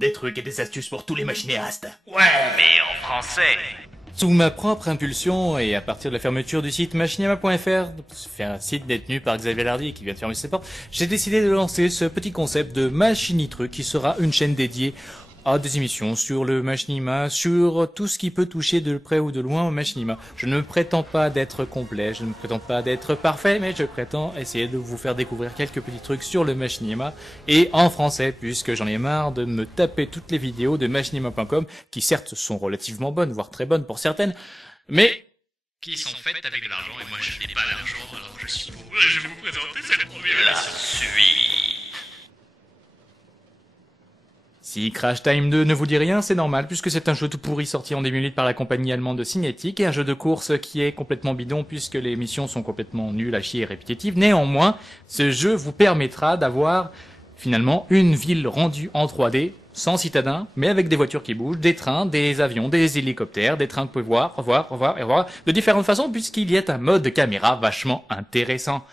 Des trucs et des astuces pour tous les machinéastes. Ouais, mais en français. Sous ma propre impulsion et à partir de la fermeture du site machinima.fr, un site détenu par Xavier Lardy qui vient de fermer ses portes, j'ai décidé de lancer ce petit concept de Machinitruc qui sera une chaîne dédiée à des émissions sur le machinima, sur tout ce qui peut toucher de près ou de loin au machinima. Je ne prétends pas d'être complet, je ne prétends pas d'être parfait, mais je prétends essayer de vous faire découvrir quelques petits trucs sur le machinima et en français, puisque j'en ai marre de me taper toutes les vidéos de machinima.com qui certes sont relativement bonnes, voire très bonnes pour certaines, mais Qui sont faites avec de l'argent et moi je n'ai pas l'argent, alors je vais vous présenter cette première émission. Suite. si Crash Time 2 ne vous dit rien, c'est normal, puisque c'est un jeu tout pourri sorti en 2008 par la compagnie allemande de Cinétique, et un jeu de course qui est complètement bidon, puisque les missions sont complètement nulles, à chier et répétitives. Néanmoins, ce jeu vous permettra d'avoir, finalement, une ville rendue en 3D, sans citadins, mais avec des voitures qui bougent, des trains, des avions, des hélicoptères, des trains que vous pouvez voir, revoir, de différentes façons, puisqu'il y a un mode de caméra vachement intéressant.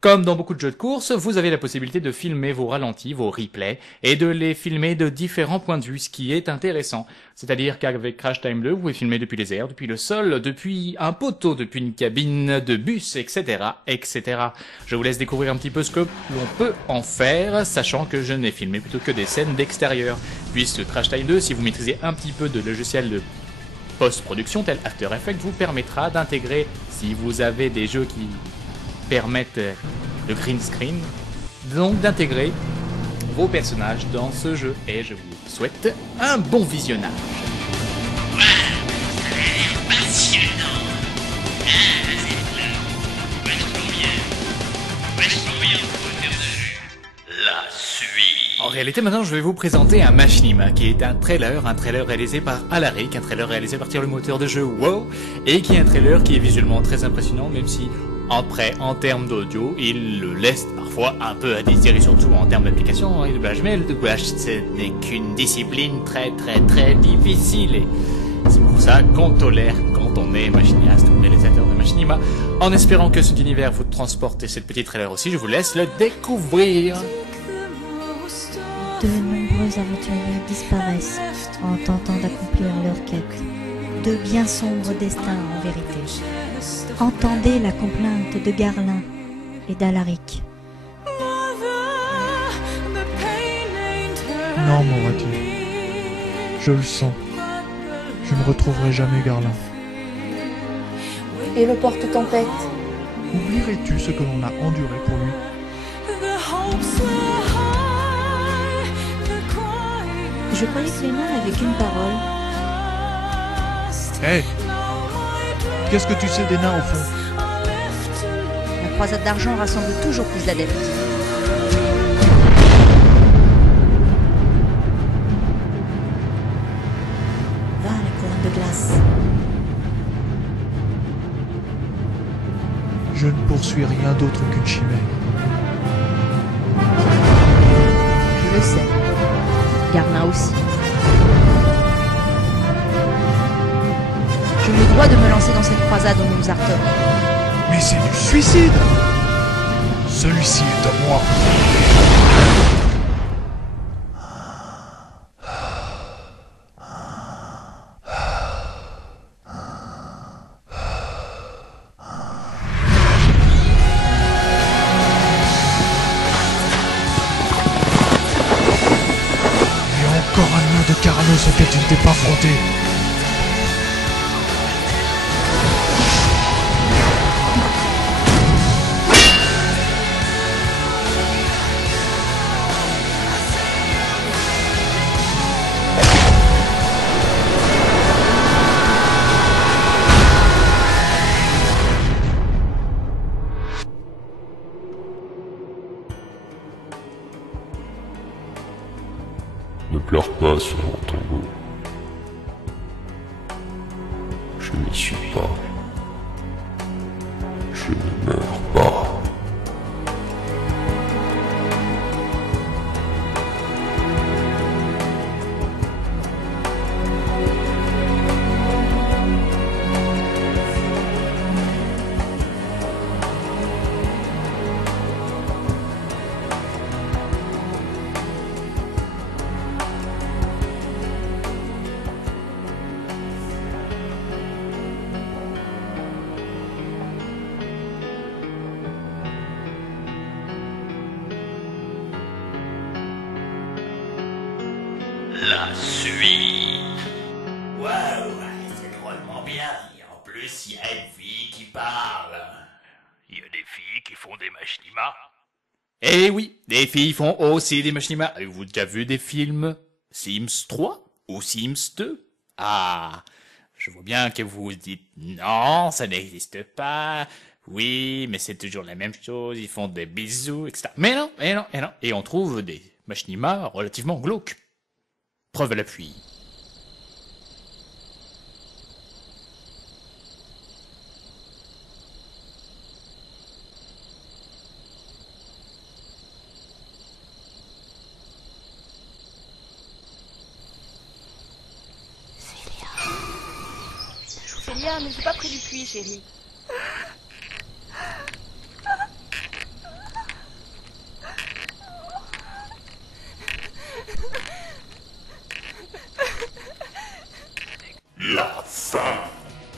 Comme dans beaucoup de jeux de course, vous avez la possibilité de filmer vos ralentis, vos replays, et de les filmer de différents points de vue, ce qui est intéressant. C'est-à-dire qu'avec Crash Time 2, vous pouvez filmer depuis les airs, depuis le sol, depuis un poteau, depuis une cabine de bus, etc., etc. Je vous laisse découvrir un petit peu ce que l'on peut en faire, sachant que je n'ai filmé plutôt que des scènes d'extérieur. Puisque Crash Time 2, si vous maîtrisez un petit peu de logiciel de post-production tel After Effects, vous permettra d'intégrer, si vous avez des jeux qui permettent le green screen, donc d'intégrer vos personnages dans ce jeu. Et je vous souhaite un bon visionnage. La suite. En réalité, maintenant, je vais vous présenter un machinima, qui est un trailer réalisé par Alaric, un trailer réalisé à partir du moteur de jeu WoW, et qui est un trailer qui est visuellement très impressionnant, même si après, en termes d'audio, il le laisse parfois un peu à désirer, surtout en termes d'application et de doublage. Mais le doublage, ce n'est qu'une discipline très difficile. Et c'est pour ça qu'on tolère quand on est machiniaste ou réalisateur de machinima. En espérant que cet univers vous transporte et cette petite trailer aussi, je vous laisse le découvrir. De nombreux aventuriers disparaissent en tentant d'accomplir leur quête. De bien sombres destins en vérité. Entendez la complainte de Garlin et d'Alaric. Non, m'aurait-il. Je le sens. Je ne retrouverai jamais Garlin. Et le porte-tempête? Oublierais-tu ce que l'on a enduré pour lui? Je croyais que les nains avaient qu'une parole. Hé! Qu'est-ce que tu sais des nains au fond? La croisade d'argent rassemble toujours plus d'adeptes. Va, la couronne de glace. Je ne poursuis rien d'autre qu'une chimère. Je le sais. Garlin aussi. Je me dois de me lancer dans cette croisade au nous Arthur. Mais c'est du suicide! Celui-ci est à moi. Et encore un nain de Caranos auquel tu ne t'es pas frotté. Ne pleure pas sur mon tombeau. Je n'y suis pas. Je ne meurs pas. La suite. Waouh, c'est drôlement bien. Et en plus, il y a une fille qui parle. Il y a des filles qui font des machinima. Eh oui, des filles font aussi des machinimas. Avez-vous déjà vu des films Sims 3 ou Sims 2? Ah, je vois bien que vous vous dites non, ça n'existe pas. Oui, mais c'est toujours la même chose, ils font des bisous, etc. Mais non, et non, et non. Et on trouve des machinimas relativement glauques. Preuve à l'appui. Célia, ne joue pas près du puits, chérie. La fin.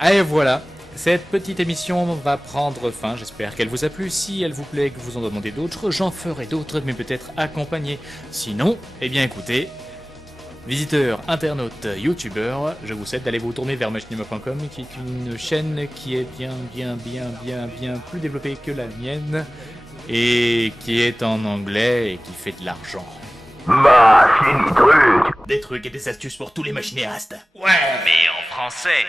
Et voilà, cette petite émission va prendre fin, j'espère qu'elle vous a plu. Si elle vous plaît et que vous en demandez d'autres, j'en ferai d'autres, mais peut-être accompagnés. Sinon, eh bien écoutez, visiteurs, internautes, youtubeurs, je vous souhaite d'aller vous tourner vers machinima.com, qui est une chaîne qui est bien plus développée que la mienne, et qui est en anglais et qui fait de l'argent. Des trucs et des astuces pour tous les machinéastes. Ouais, mais en français.